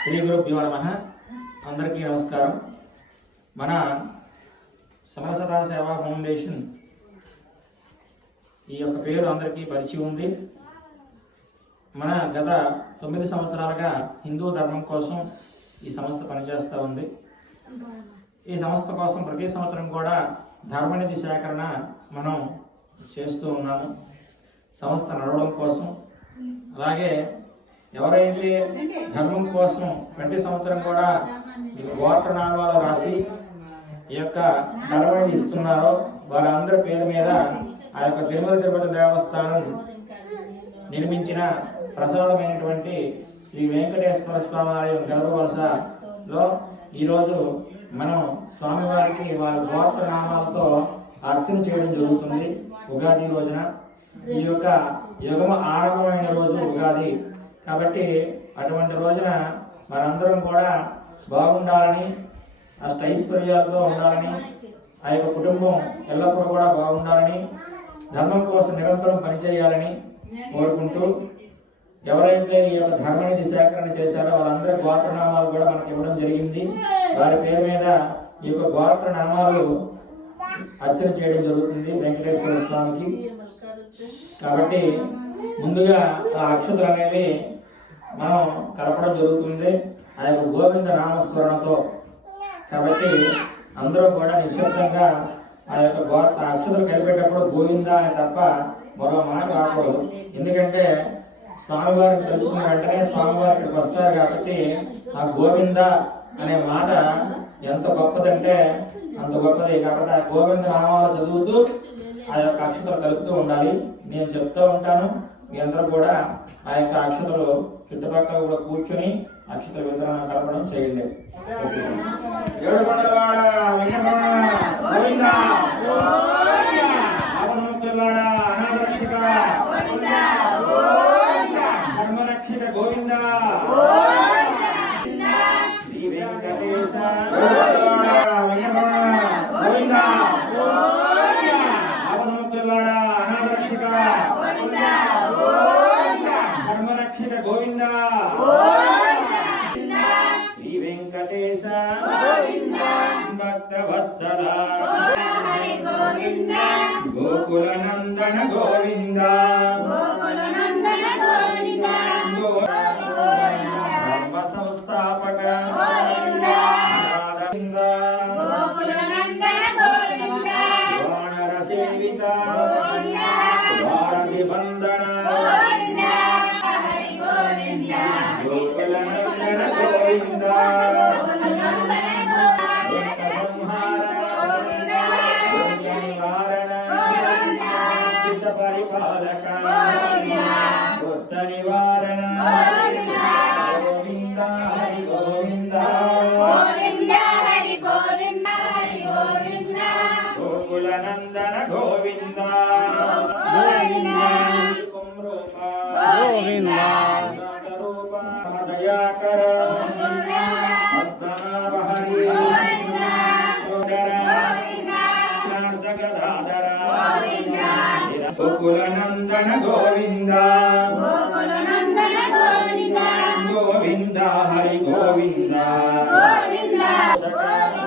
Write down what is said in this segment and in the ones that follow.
శ్రీ గురుభ్యో నమ. అందరికీ నమస్కారం. మన సమరసతా సేవా ఫౌండేషన్ ఈ యొక్క పేరు అందరికీ పరిచయం ఉంది. మన గత తొమ్మిది సంవత్సరాలుగా హిందూ ధర్మం కోసం ఈ సంస్థ పనిచేస్తూ ఉంది. ఈ సంస్థ కోసం ప్రతి సంవత్సరం కూడా ధర్మనిధి సేకరణ మనం చేస్తూ ఉన్నాము. సంస్థ నడవడం కోసం. అలాగే ఎవరైతే ధర్మం కోసం ప్రతి సంవత్సరం కూడా ఈ గోత్రనామాలు రాసి ఈ యొక్క ధర్మనిధి ఇస్తున్నారో వారందరి పేరు మీద ఆ యొక్క తిరుమల తిరుపతి దేవస్థానం నిర్మించిన ప్రసాదమైనటువంటి శ్రీ వెంకటేశ్వర స్వామి ఆలయం గర్భవలసలో ఈరోజు మనం స్వామివారికి వారి గోత్ర నామాలతో అర్చన చేయడం జరుగుతుంది ఉగాది రోజున. ఈ యొక్క యుగమ ఆరంభమైన రోజు ఉగాది. కాబట్టి అటువంటి రోజున మనందరం కూడా బాగుండాలని అష్టైశ్వర్యాలతో ఉండాలని ఆ యొక్క కుటుంబం ఎల్లప్పుడూ కూడా బాగుండాలని ధర్మం కోసం నిరంతరం పనిచేయాలని కోరుకుంటూ ఎవరైతే ఈ యొక్క ధర్మనిధి సేకరణ చేశారో వాళ్ళందరి గోత్రనామాలు కూడా మనకి ఇవ్వడం జరిగింది. వారి పేరు మీద ఈ యొక్క గోత్రనామాలు అర్చన చేయడం జరుగుతుంది వెంకటేశ్వర స్వామికి. కాబట్టి ముందుగా ఆ అక్షతలు అనేవి మనం కలపడం జరుగుతుంది ఆ యొక్క గోవింద నామస్మరణతో కాబట్టి అందరూ కూడా నిశ్శబ్దంగా ఆ యొక్క గో అక్షతలు కలిపేటప్పుడు గోవింద అని తప్ప మరో మాట రాకూడదు. ఎందుకంటే స్వామివారిని తలుచుకున్న వెంటనే స్వామివారి ఇక్కడికి వస్తారు కాబట్టి ఆ గోవింద అనే మాట ఎంత గొప్పదంటే అంత గొప్పది. కాబట్టి ఆ గోవింద నామాలు చదువుతూ ఆ యొక్క అక్షతలు కలుపుతూ ఉండాలి. నేను చెప్తూ ఉంటాను. మీ అందరూ కూడా ఆ యొక్క అక్షతలు చుట్టుపక్కల కూడా కూర్చుని అక్షత వితరణ కలపడం చేయండి. ఏడుకొండలవాడ, వెంకటరమణ, గోవింద. గోవింద. శ్రీ వెంకటేశ్వర ఏడుకొండలవాడ, వెంకటరమణ, గోవింద. ఆవనముక్కులవాడ, అనాథరక్షక. ధర్మరక్షక గోవింద శ్రీ వెంకటేశ భక్తవత్సల. గోకుల నందన గోవింద. ధర్మ సంస్థాపక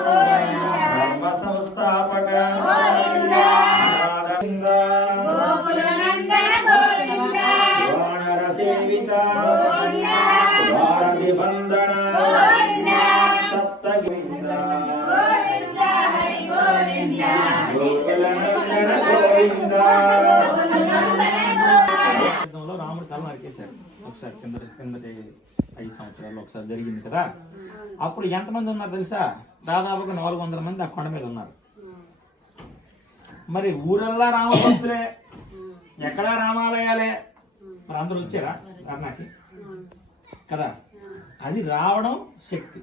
ధర్మ సంస్థాపక వానర సేవిత వారధి బంధన సప్త గోవింద. గోకులనందన గోవింద. యుద్ధంలో రాముడు తల నరికేశాడు. ఒకసారి కింద కిందటి ఐదు సంవత్సరాలు ఒకసారి జరిగింది కదా. అప్పుడు ఎంతమంది ఉన్నారు తెలుసా? దాదాపుగా నాలుగు వందల మంది ఆ కొండ మీద ఉన్నారు. మరి ఊరల్లా రామభక్తులే? ఎక్కడా రామాలయాలే? మరి అందరూ వచ్చారా ధర్నాకి? కదా? అది రావడం శక్తి.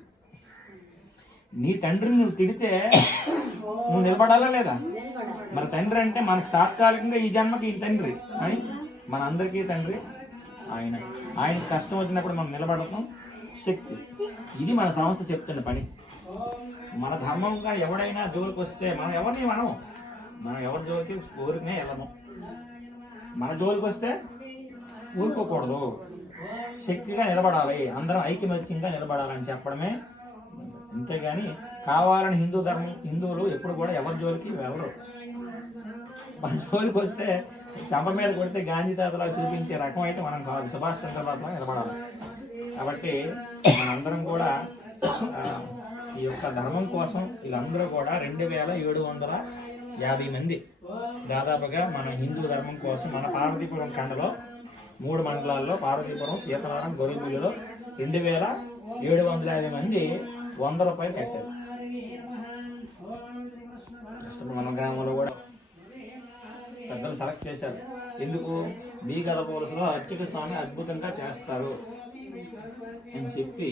నీ తండ్రిని నువ్వు తిడితే నువ్వు నిలబడాలా లేదా? మరి తండ్రి అంటే మనకు తాత్కాలికంగా ఈ జన్మకి ఈ తండ్రి అని? మనందరికీ తండ్రి. ఆయన. ఆయన కష్టం వచ్చినప్పుడు మనం నిలబడటం శక్తి. ఇది మన సంస్థ చెప్తున్న పని. మన ధర్మంగా ఎవడైనా జోలికి వస్తే మనం ఎవరిని మనం? మనం ఎవరి జోలికి? ఊరికనే వెళ్ళము. మన జోలికి వస్తే ఊరుకోకూడదు. శక్తిగా నిలబడాలి. అందరం ఐక్యమత్యంగా నిలబడాలని చెప్పడమే. అంతేగాని కావాలని హిందూ ధర్మం హిందువులు ఎప్పుడు కూడా ఎవరి జోలికి వెళ్ళరు. మన జోలికి వస్తే చెంప మీద కొడితే గాంధీ తాతలా చూపించే రకం అయితే మనం కాదు. సుభాష్ చంద్రబోస్ నిలబడాలి. కాబట్టి మనందరం కూడా ఈ యొక్క ధర్మం కోసం వీళ్ళందరూ కూడా రెండు వేల ఏడు వందల యాభై మంది దాదాపుగా మన హిందూ ధర్మం కోసం మన పార్వతీపురం కండలో మూడు మండలాల్లో పార్వతీపురం సీతలారం గొరుగులలో రెండు వేల ఏడు వందల యాభై మంది వంద రూపాయలు కట్టారు. మన గ్రామంలో కూడా పెద్దలు సెలెక్ట్ చేశారు. ఎందుకు? మీ గద అర్చక స్వామి అద్భుతంగా చేస్తారు అని చెప్పి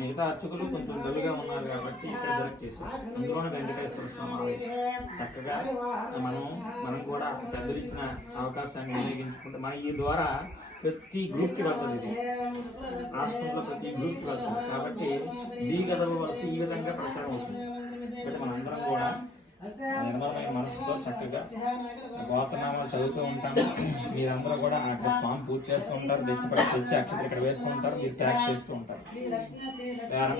మిగతా అర్చకులు కొంచెం డల్గా ఉన్నారు కాబట్టి ఇక్కడ సెలెక్ట్ చేశారు. అందులోనే వెంకటేశ్వర స్వామి చక్కగా మనం మనం కూడా పెద్దలు అవకాశాన్ని వినియోగించుకుంటే మన ఈ ద్వారా ప్రతి గ్రూప్కి పడుతుంది ఇది. రాష్ట్రంలో ప్రతి గ్రూప్కి పడుతుంది. కాబట్టి బీ గద వలస ఈ విధంగా ప్రచారం అవుతుంది. కాబట్టి మనందరం కూడా నిర్మలమైన మనసుతో చక్కగా గోతనామాలు చదువుతూ ఉంటాను మీరందరూ కూడా అక్కడ స్వామి పూర్తి చేస్తూ ఉంటారు. తెచ్చి తెచ్చి అక్షత ఇక్కడ వేస్తూ ఉంటారు. మీరు ట్యాక్ చేస్తూ ఉంటారు. వేరే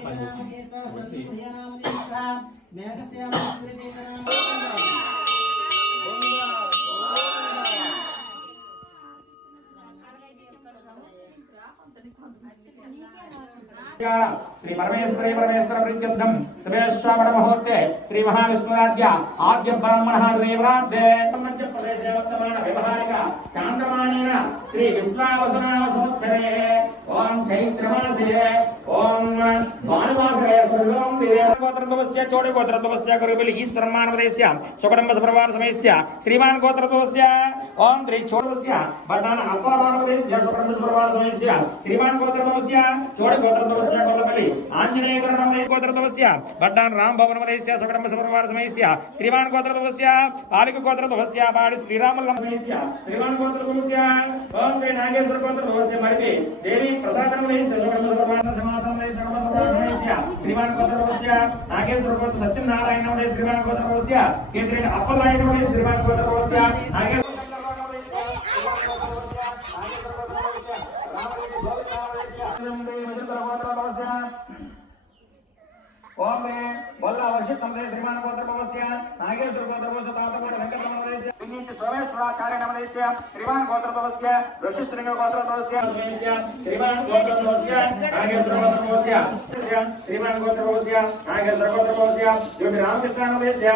శ్రీ పరమేశ్వరే పరమేశ్వర ప్రత్యర్థం శ్రేష్టావణ ముహూర్తే శ్రీ మహావిష్ణురాజ్య ఆద్య బ్రాహ్మణ దేవరాధ్యే మధ్యప్రదేశే వర్తమాన వ్యవహారిక శాంతమాణేన శ్రీ విశ్వావసనామ సంవత్సరే ఓం చైత్రమాసే ఓం భానువాసరే సర్వం గోత్రత్వస్య చోడి గోత్రత్వస్య గురుబలి ఈశ్వరమానవదేశ్య సుకడంబ సప్రవార సమయస్య శ్రీమాన్ గోత్రత్వస్య ఓం త్రి చోడస్య బడ్డాన అప్పారామదేశ్య సుకడంబ సప్రవార సమయస్య శ్రీమాన్ గోత్రత్వస్య చోడి గోత్రత్వస్య కొల్లపల్లి ఆంజనేయ గరుడమదేశ గోత్రత్వస్య బడ్డాన రామ్ భవనమదేశ్య సుకడంబ సప్రవార సమయస్య శ్రీమాన్ గోత్రత్వస్య పాలిక గోత్రత్వస్య బాడి శ్రీరాముల శ్రీమాన్ గోత్రత్వస్య ఓం శ్రీ నాగేశ్వర గోత్రత్వస్య మరిపి దేవి ప్రసాదమదేశ్య సుకడంబ సప్రవార సమాతమదేశ్య శ్రీమాన్ గోత్రత్వస్య నాగేశ్వర గోత్ర సత్యనారాయణమదేశ్య శ్రీమాన్ కేంద్రీయ శ్రీమాన్ నాగేశ్వర ఓం బొల్ల వర్షితం శ్రీమాన్ నాగేశ్వర स्ववेश्वराचार्यनमनस्य श्रीमान् गोत्रभवस्य ऋषिशृङ्गगोत्रभवस्य श्रीमान् गोत्रभवस्य नागेन्द्रगोत्रभवस्य श्रीमान् गोत्रभवस्य नागेन्द्रगोत्रभवस्य योगि रामकृष्णानमनस्य